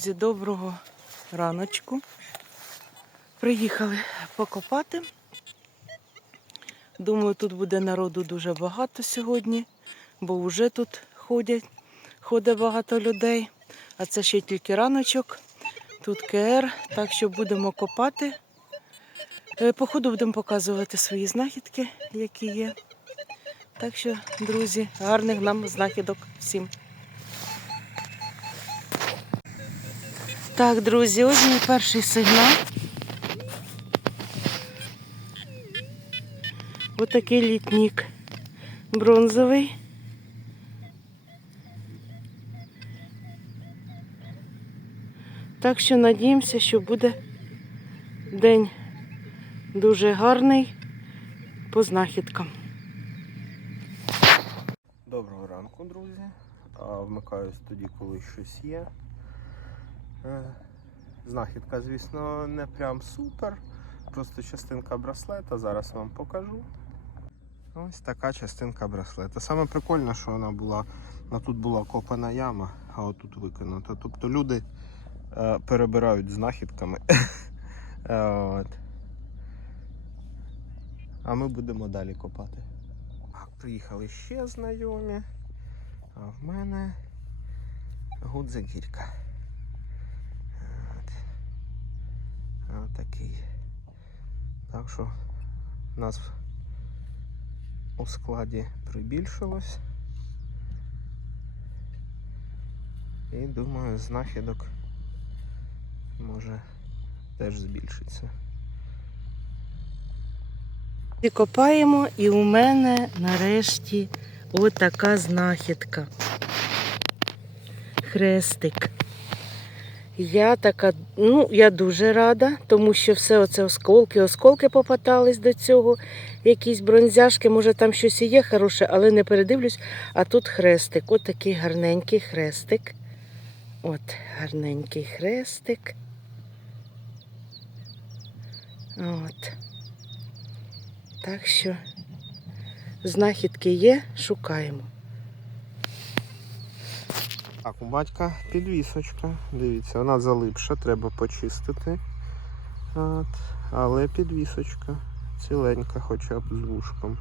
Друзі, доброго раночку. Приїхали покопати. Думаю, тут буде народу дуже багато сьогодні, бо вже тут ходять, ходить багато людей. А це ще тільки раночок. Тут КР, так що будемо копати. Е, По ходу будемо показувати свої знахідки, які є. Так що, друзі, гарних нам знахідок всім. Так, друзі, ось мій перший сигнал. Отакий літнік бронзовий. Так що надіємося, що буде день дуже гарний по знахідкам. Доброго ранку, друзі. Вмикаюсь тоді, коли щось є. Е, Знахідка, звісно, не прям супер. Просто частинка браслета. Зараз вам покажу. Ось така частинка браслета. Саме прикольне, що вона була. вона Тут була копана яма, а отут викинута. Тобто люди е, перебирають знахідками. Е, От. А ми будемо далі копати. Приїхали ще знайомі. А в мене гудзагірка. От. От такий. Так що нас у складі прибільшилось. І думаю, знахідок може теж збільшиться. І копаємо, і у мене нарешті отака знахідка. Хрестик. Я така, ну, я дуже рада, тому що все оце осколки, осколки попадались до цього. Якісь бронзяшки, може там щось і є хороше, але не передивлюсь. А тут хрестик. От такий гарненький хрестик. От гарненький хрестик. От. Так що знахідки є, шукаємо. Так, у батька підвісочка. Дивіться, вона залипша, треба почистити. От. Але підвісочка ціленька, хоча б з вушком.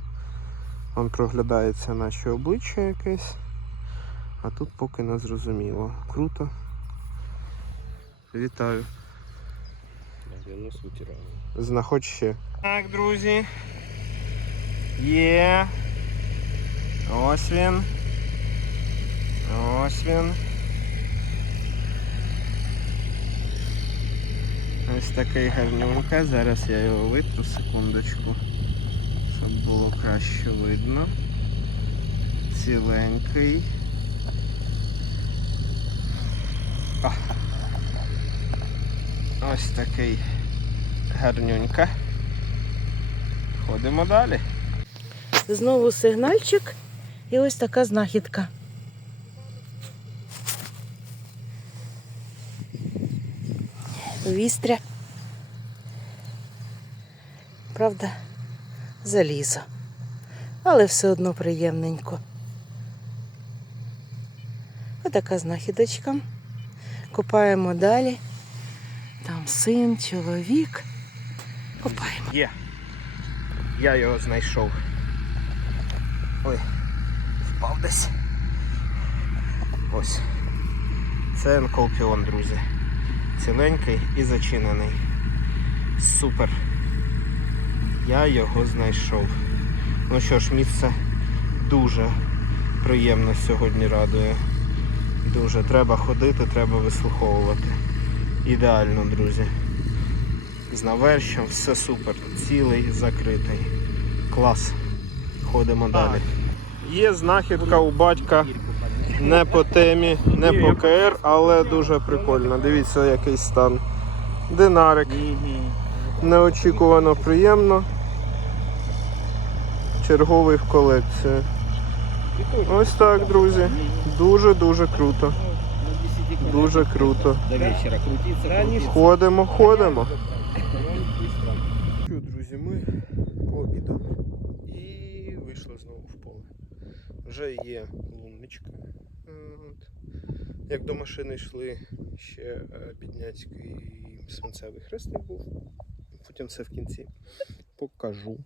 Вон проглядається наче обличчя якесь. А тут поки не зрозуміло. Круто. Вітаю. Знаходь ще. Так, друзі. Є. Ось він. Ось він. Ось такий гарнюнка. Зараз я його витру секундочку, щоб було краще видно. Ціленький. Ось такий гарнюнька. Ходимо далі. Знову сигнальчик і ось така знахідка. Вістря. Правда, залізо. Але все одно приємненько. Отака знахідочка. Копаємо далі. Там син, чоловік. Копаємо. Є. Я його знайшов. Ой, впав десь. Ось. Це енколпіон, друзі. Ціленький і зачинений. Супер. Я його знайшов. Ну що ж, місце дуже приємно сьогодні радує. Дуже треба ходити, треба вислуховувати. Ідеально, друзі. З навершем все супер. Цілий, закритий. Клас. Ходимо далі. Є знахідка у батька не по темі, не по КР, але дуже прикольно. Дивіться, який стан. Динарик. Неочікувано приємно. Черговий в колекцію. Ось так, друзі. Дуже-дуже круто. Дуже круто. До вечера крутиться. Ходимо, ходимо. Що, друзі, ми пообідали і вийшли знову в поле. Вже є. Як до машини йшли, ще е, Бідняцький свинцевий хрестик був. Потім це в кінці покажу.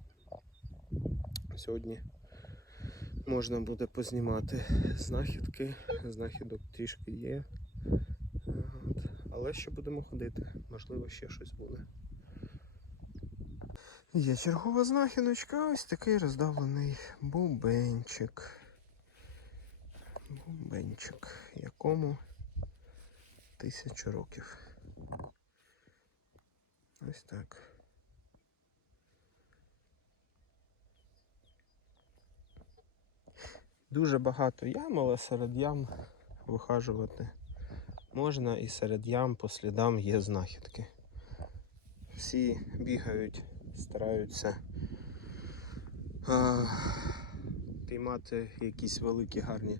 Сьогодні можна буде познімати знахідки. Знахідок трішки є. От. Але ще будемо ходити. Можливо, ще щось буде. Є чергова знахідочка, ось такий роздавлений бубенчик. Бубенчик, якому тисячу років. Ось так. Дуже багато ям, але серед ям вихажувати можна і серед ям по слідам є знахідки. Всі бігають, стараються піймати якісь великі гарні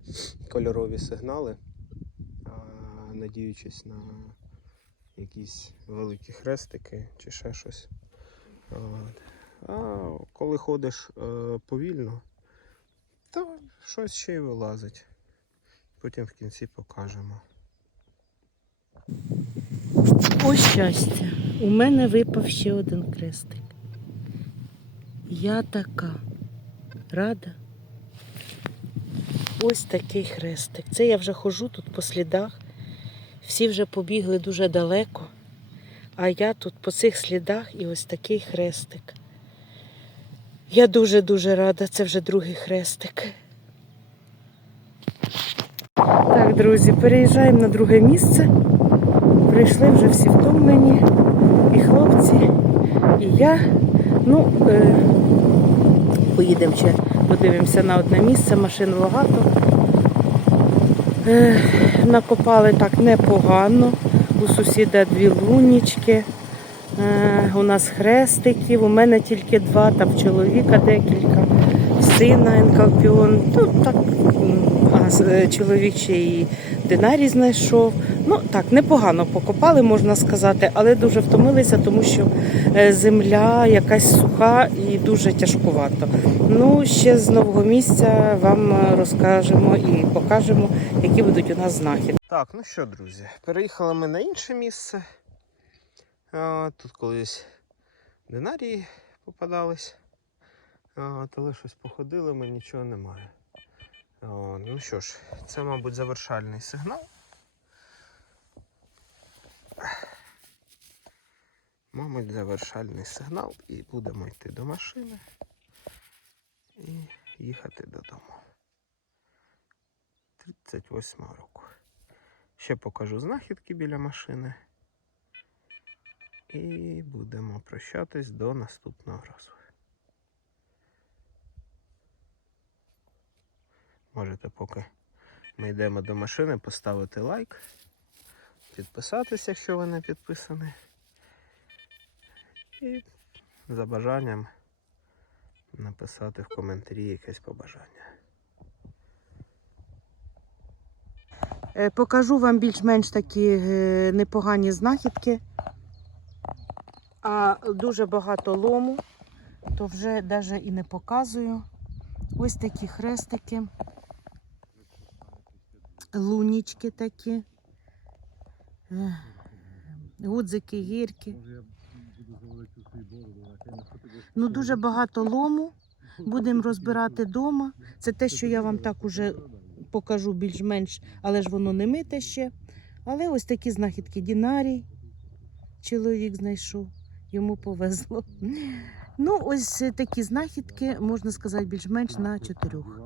кольорові сигнали, надіючись на якісь великі хрестики чи ще щось. А коли ходиш е, повільно, то щось ще й вилазить. Потім в кінці покажемо. О щастя, у мене випав ще один крестик. Я така рада. Ось такий хрестик. Це я вже хожу тут по слідах. Всі вже побігли дуже далеко. А я тут по цих слідах і ось такий хрестик. Я дуже-дуже рада, це вже другий хрестик. Так, друзі, переїжджаємо на друге місце. Прийшли вже всі втомлені, і хлопці, і я. Ну, е, поїдемо ще, подивимося на одне місце, машин багато. Накопали так непогано. У сусіда дві лунічки, у нас хрестиків, у мене тільки два, там чоловіка декілька, сина енкалпіон. Ну, так, а е, чоловік ще і динарій знайшов. Ну так, непогано покопали, можна сказати, але дуже втомилися, тому що е, земля якась суха і дуже тяжкувато. Ну, ще з нового місця вам розкажемо і покажемо, які будуть у нас знахідки. Так, ну що, друзі, переїхали ми на інше місце. Тут колись динарії попадались. Але щось походили, ми нічого немає. Ну що ж, це, мабуть, завершальний сигнал. Мабуть, завершальний сигнал і будемо йти до машини і їхати додому. 38 року. Ще покажу знахідки біля машини. І будемо прощатись до наступного разу. Можете, поки ми йдемо до машини, поставити лайк, підписатися, якщо ви не підписані. І за бажанням написати в коментарі якесь побажання. Е, Покажу вам більш-менш такі е, непогані знахідки. А дуже багато лому, то вже навіть і не показую. Ось такі хрестики, лунічки такі, гудзики, гірки. Ну, дуже багато лому. Будемо розбирати вдома. Це те, що я вам так уже покажу більш-менш, але ж воно не мите ще. Але ось такі знахідки Дінарій. Чоловік знайшов, йому повезло. Ну, ось такі знахідки, можна сказати, більш-менш на чотирьох.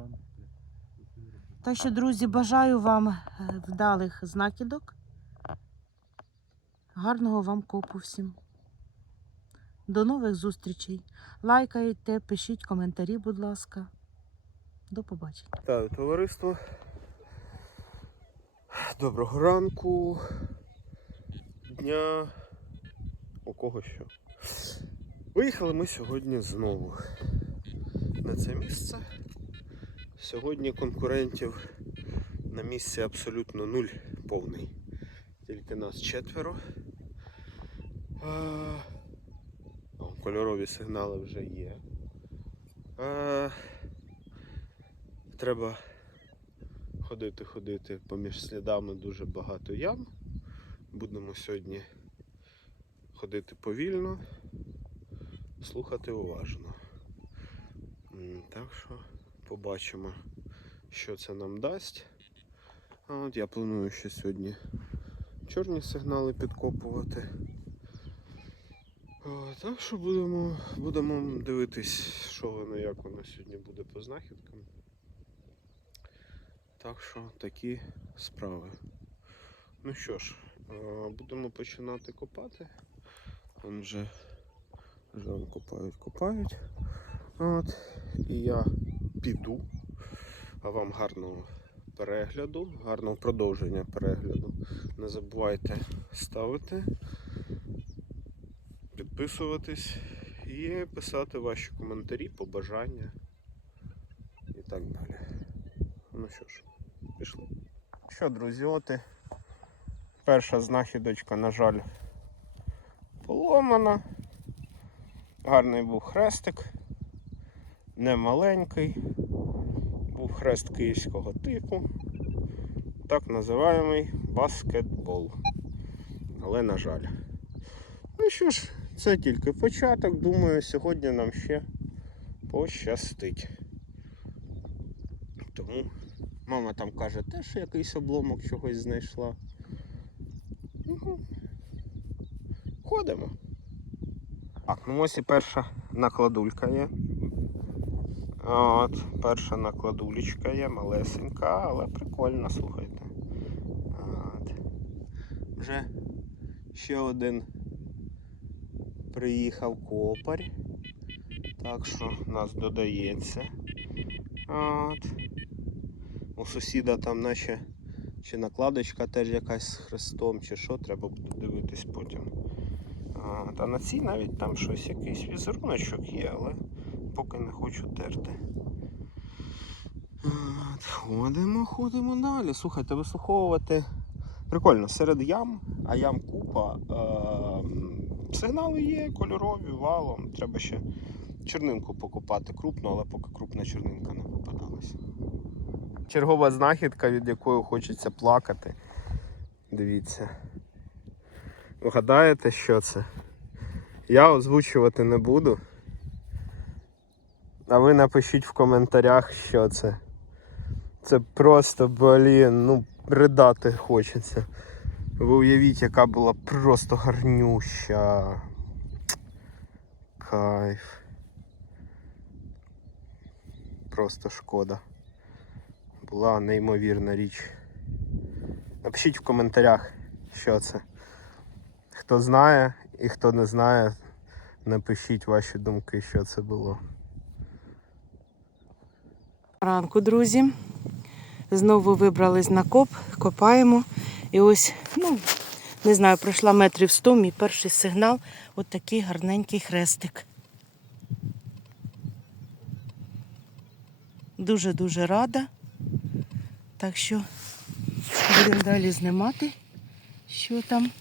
Так що, друзі, бажаю вам е, вдалих знахідок. Гарного вам копу всім. До нових зустрічей. Лайкайте, пишіть коментарі, будь ласка. До побачення. Вітаю товариство. Доброго ранку. Дня. У кого що. Виїхали ми сьогодні знову на це місце. Сьогодні конкурентів на місці абсолютно нуль повний. Тільки нас четверо. Кольорові сигнали вже є. Треба ходити, ходити поміж слідами дуже багато ям. Будемо сьогодні ходити повільно, слухати уважно. Так що побачимо, що це нам дасть. А от я планую ще сьогодні чорні сигнали підкопувати. О, Так що будемо, будемо дивитись, що воно, як воно сьогодні буде по знахідкам. Так що такі справи. Ну що ж, е, будемо починати копати. Вон вже, вже копають, копають. От. І я піду. А вам гарного перегляду, гарного продовження перегляду. Не забувайте ставити, підписуватись і писати ваші коментарі, побажання і так далі. Ну що ж, пішли. Що, друзі, от і перша знахідочка, на жаль, поломана. Гарний був хрестик, не маленький. Був хрест київського типу. Так називаємий баскетбол. Але на жаль. Ну що ж, це тільки початок. Думаю, сьогодні нам ще пощастить. Тому мама там каже, теж якийсь обломок чогось знайшла. Ну, ходимо. Так, ну ось і перша накладулька є. От, перша накладулечка є, малесенька, але прикольна, слухайте. От. Вже ще один приїхав копар. Так що нас додається. От. У сусіда там наче чи накладочка теж якась з хрестом, чи що, треба буде дивитись потім. А, та на цій навіть там щось якийсь візеруночок є, але поки не хочу терти. От, ходимо, ходимо далі. Слухайте, вислуховувати. Прикольно, серед ям, а ям купа. Е- сигнали є, кольорові, валом. Треба ще чорнинку покупати крупну, але поки крупна чорнинка не попадалася. Чергова знахідка, від якої хочеться плакати. Дивіться. Вгадаєте, що це? Я озвучувати не буду. А ви напишіть в коментарях, що це. Це просто, блін, ну, ридати хочеться. Ви уявіть, яка була просто гарнюща. Кайф. Просто шкода. Була неймовірна річ. Напишіть в коментарях, що це. Хто знає і хто не знає, напишіть ваші думки, що це було. Ранку, друзі. Знову вибрались на коп, копаємо. І ось, ну, не знаю, пройшла метрів 100, мій перший сигнал. От такий гарненький хрестик. Дуже-дуже рада. Так що будемо далі знімати, що там.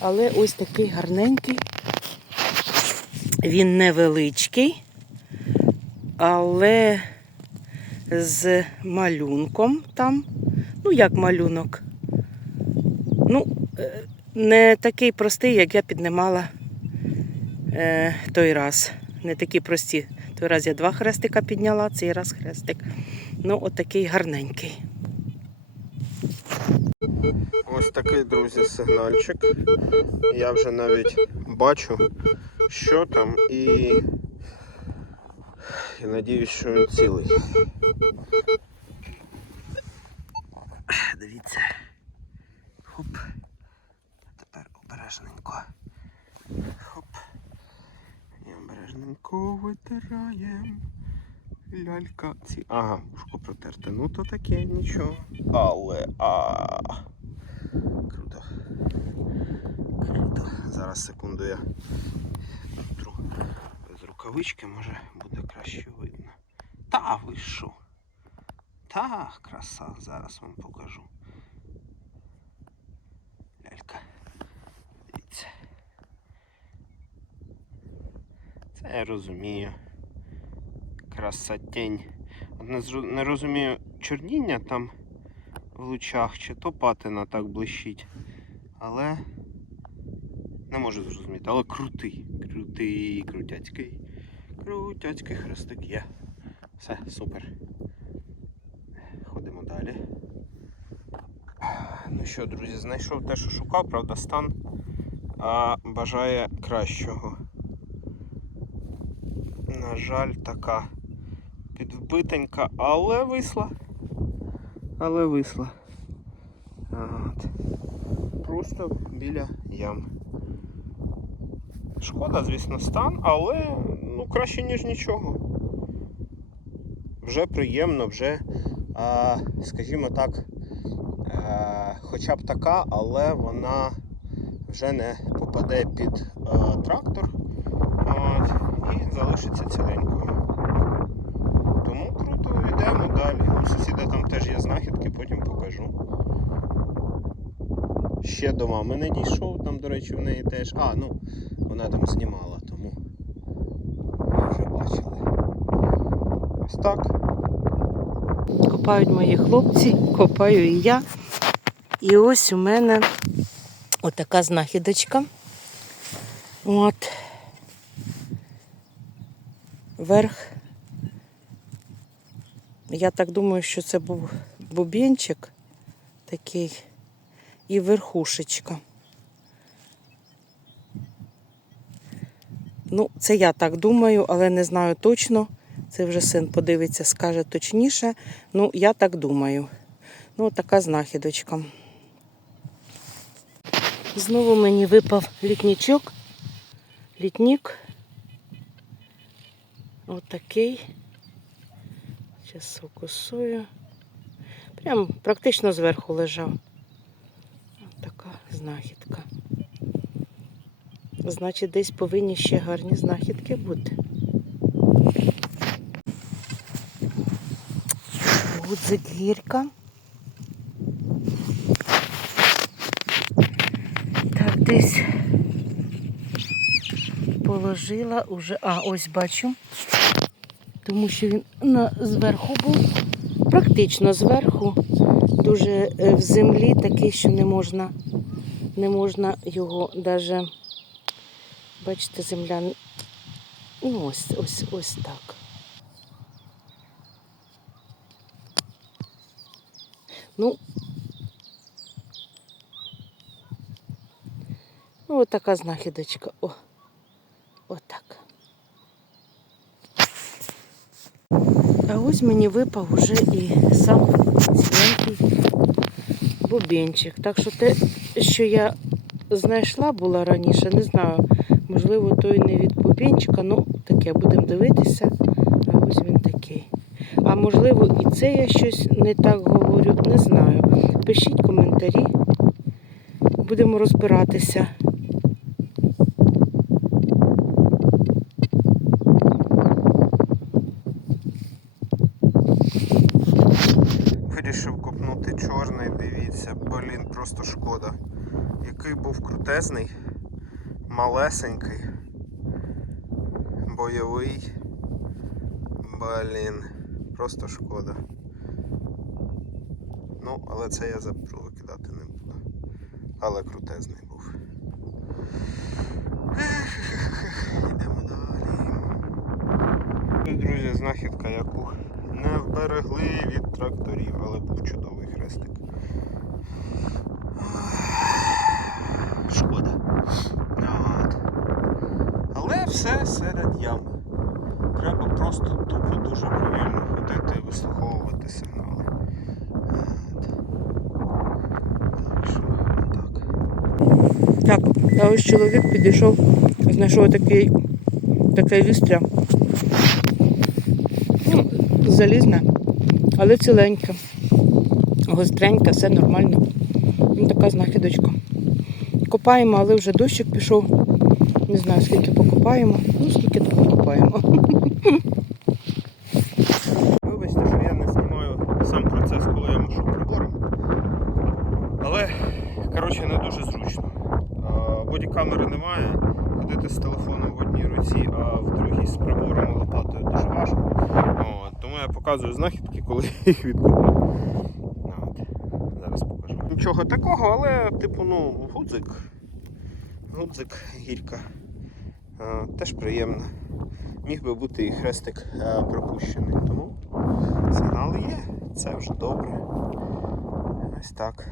Але ось такий гарненький. Він невеличкий, але з малюнком там. Ну, як малюнок. Ну, е, не такий простий, як я піднімала е, той раз. Не такі прості. Той раз я два хрестика підняла, цей раз хрестик. Ну, отакий гарненький. Ось такий, друзі, сигнальчик. Я вже навіть бачу, що там, і я надіюсь, що він цілий. Дивіться. Хоп. Тепер обережненько. Хоп. І обережненько витираємо. Лялька. Ці. Ага, ушко протерте. Ну то таке, нічого. Але а. Круто. Круто. Зараз секунду я тру з рукавички, може буде краще. Та ви що? Та, краса, зараз вам покажу. Лялька. Дивіться. Це я розумію. Красотень. От Не, розумію чорніння там в лучах, чи то патина так блищить. Але не можу зрозуміти, але крутий, крутий, крутяцький, крутяцький хрестик є. Все, супер. Ходимо далі. Ну що, друзі, знайшов те, що шукав, правда, стан а, бажає кращого. На жаль, така підвбитенька, але висла. Але висла. От. Просто біля ям. Шкода, звісно, стан, але ну, краще, ніж нічого. Вже приємно, вже, скажімо так, хоча б така, але вона вже не попаде під трактор от, і залишиться ціленькою. Тому круто, йдемо далі. У сусіда там теж є знахідки, потім покажу. Ще до мами не дійшов, там, до речі, в неї теж. А, ну, вона там знімала, тому ви вже бачили. Ось так. Копають мої хлопці, копаю і я. І ось у мене отака знахідочка. От. Верх. Я так думаю, що це був бубенчик такий і верхушечка. Ну, це я так думаю, але не знаю точно. Це вже син подивиться, скаже точніше. Ну, я так думаю. Ну, така знахідочка. Знову мені випав літнічок. Літнік. Отакий. Зараз фокусую. Прям практично зверху лежав. Така знахідка. Значить, десь повинні ще гарні знахідки бути. Гудзик гірка. Так, десь положила уже. А, ось бачу. Тому що він на, зверху був. Практично зверху. Дуже е, в землі такий, що не можна, не можна його даже, бачите, земля. Ну, ось, ось, ось так. Ну, ну от така знахідочка. О, отак. А ось мені випав уже і сам ціленький бубенчик. Так що те, що я знайшла була раніше, не знаю, можливо, той не від бубенчика, ну таке будемо дивитися. А ось він такий. А можливо, і це я щось не так говорю, не знаю. Пишіть коментарі, будемо розбиратися. Вирішив купнути чорний, дивіться, блін, просто шкода. Який був крутезний, малесенький, бойовий. Блін, просто шкода. Ну, але це я запру викидати не буду. Але крутезний був. Йдемо далі. Друзі, знахідка, яку не вберегли від тракторів, але був чудовий хрестик. Шкода. От. Але все серед ями. Треба просто тупо дуже повільно ходити і вислуховувати сигнали. От. Так що так. Так, а ось чоловік підійшов, знайшов такий, вістря. Ну, залізне, але ціленьке. Гостреньке, все нормально. Ну, така знахідочка. Копаємо, але вже дощик пішов. Не знаю, скільки покопаємо. Ну, скільки то покопаємо. Вибачте, що я не знімаю сам процес, коли я машу прибором. Але, коротше, не дуже зручно. А, Бодікамери немає, ходити з телефоном в одній руці, а в другій з прибором і лопатою дуже важко. От, тому я показую знахідки, коли їх відкопав. Зараз покажу. нічого такого, але, типу, ну, гудзик. Гудзик, гірка. Теж приємно. Міг би бути і хрестик пропущений. Тому сигнал є, це вже добре. Ось так.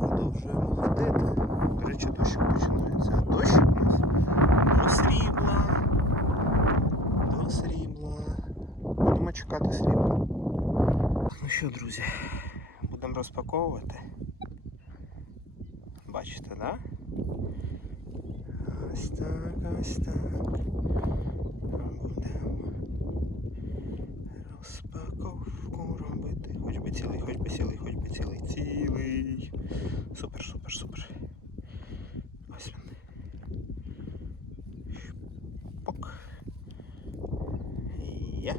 Продовжуємо ходити. До речі, дощ починається. А дощ у нас до срібла. До срібла. Будемо чекати срібла. Ну що, друзі, будемо розпаковувати. Бачите, так? Да? Ось так, ось так. Будемо розпаковку робити. Хоч би цілий, хоч би цілий, хоч би цілий, цілий. Супер, супер, супер. Ось він. Пок. Є.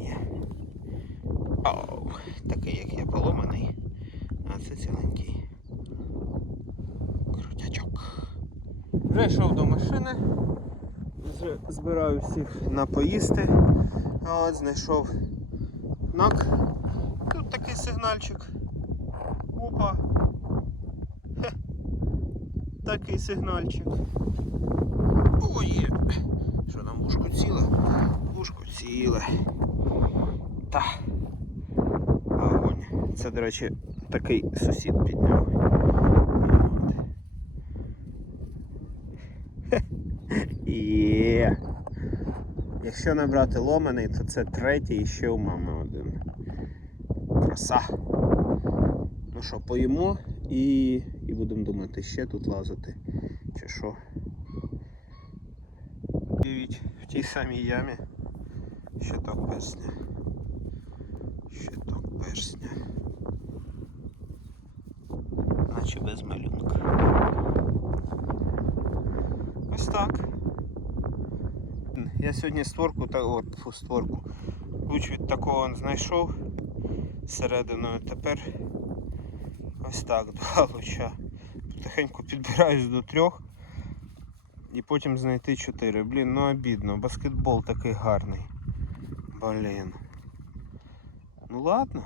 Є. Оу, такий, як я поломаний. А це ціленький. Крутячок. Вже йшов до машини. Вже збираю всіх на поїсти. От знайшов нак. Тут такий сигнальчик. Опа. Хе. Такий сигнальчик. Ой, є. Що там вушко ціле? Вушко ціле. Та. Огонь. Це, до речі, такий сусід підняв. От. Хе. Є. Якщо не брати ломаний, то це третій і ще у мами один. Краса. Ну що, поїмо і, і будемо думати, ще тут лазити чи що. Дивіть, в тій самій ямі щиток персня. Щиток персня. Наче без малюнка. Ось так. Я сьогодні створку та от фу, створку. Луч від такого знайшов серединою. Тепер ось так, два луча. Потихеньку підбираюсь до трьох і потім знайти чотири. Блін, ну обідно. Баскетбол такий гарний. Блін. Ну ладно.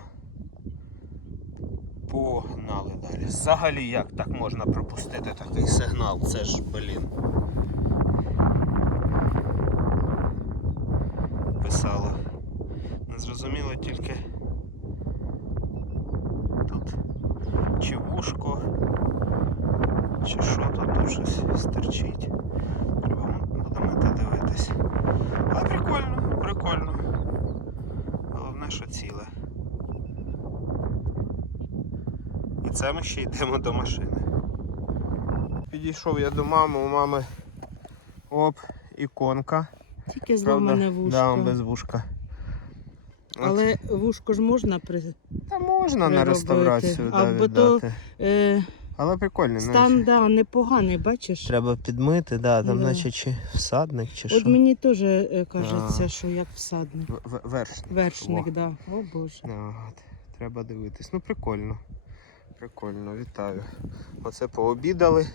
Погнали далі. Взагалі як так можна пропустити такий сигнал? Це ж, блін. Писало. Не зрозуміло тільки тут чи вушко, чи що тут тут щось стерчить. Треба будемо те дивитись. Але прикольно, прикольно. Головне, що ціле. І це ми ще йдемо до машини. Підійшов я до мами, у мами оп, іконка. Тільки зламане вушко. Да, без вушка. От. Але вушко ж можна при... Та можна на реставрацію да, Або то- Е, Але прикольно. стан да, непоганий, бачиш? Треба підмити, да, там Да. наче чи всадник, чи От що. мені теж е, кажеться, А. що як всадник. В- в- Вершник. Вершник, Во. да. О Боже. Да, от. Треба дивитись. Ну прикольно. Прикольно, вітаю. Оце пообідали,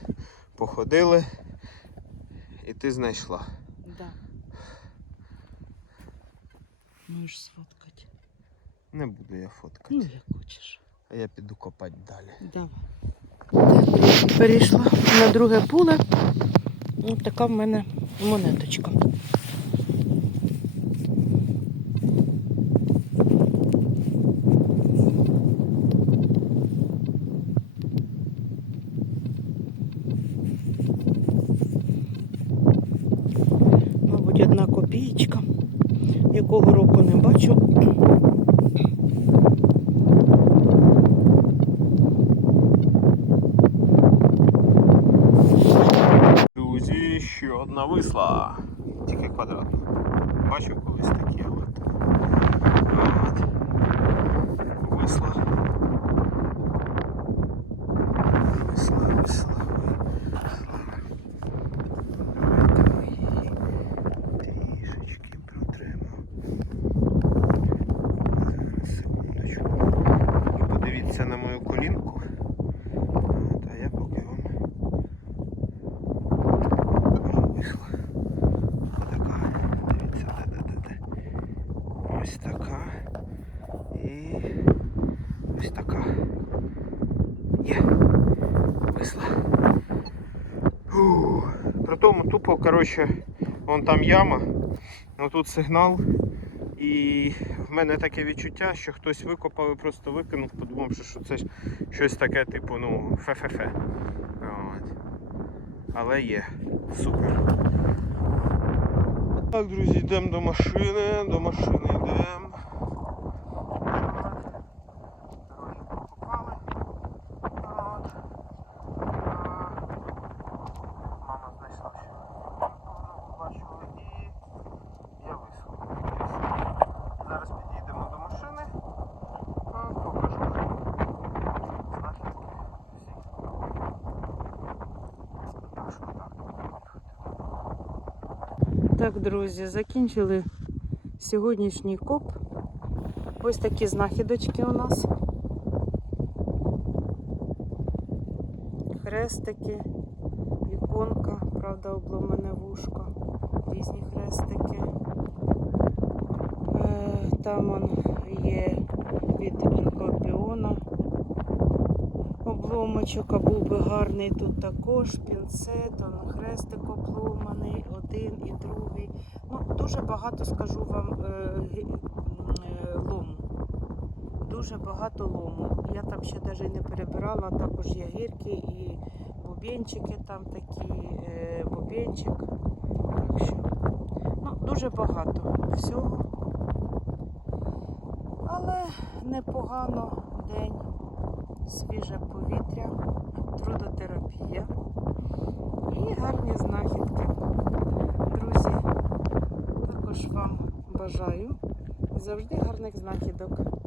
походили. І ти знайшла. Да. Можеш сфоткати. Не буду я фоткати. Ну, як хочеш. А я піду копати далі. Давай. Перейшла на друге поле. Ось така в мене монеточка. Islam. Там яма, ну тут сигнал. І в мене таке відчуття, що хтось викопав і просто викинув, подумавши, що це щось таке, типу, ну, фе-фе-фе. Але є. Супер. Так, друзі, йдемо до машини, до машини йдемо. Трохи покопали. От. А, Мама знайшла ще бачили і я висунув. Зараз підійдемо до машини. а, Покажу. Знахідки. всі. Так що так. Так, друзі, закінчили сьогоднішній коп. Ось такі знахідочки у нас. Хрестики, іконка, правда, обломане вушко, різні хрестики. Е, Там он є від Еркопіона. Обломочок, а був гарний тут також пінцет, хрестик обломаний, один і другий. Ну, дуже багато скажу вам е, е, лому. Дуже багато лому. Я там ще навіть не перебирала, також є гірки і бубенчики там такі, е, бубенчик. Так що, ну, дуже багато всього. Але непогано день, свіже повітря, трудотерапія і гарні знахідки. Друзі, також вам бажаю завжди гарних знахідок.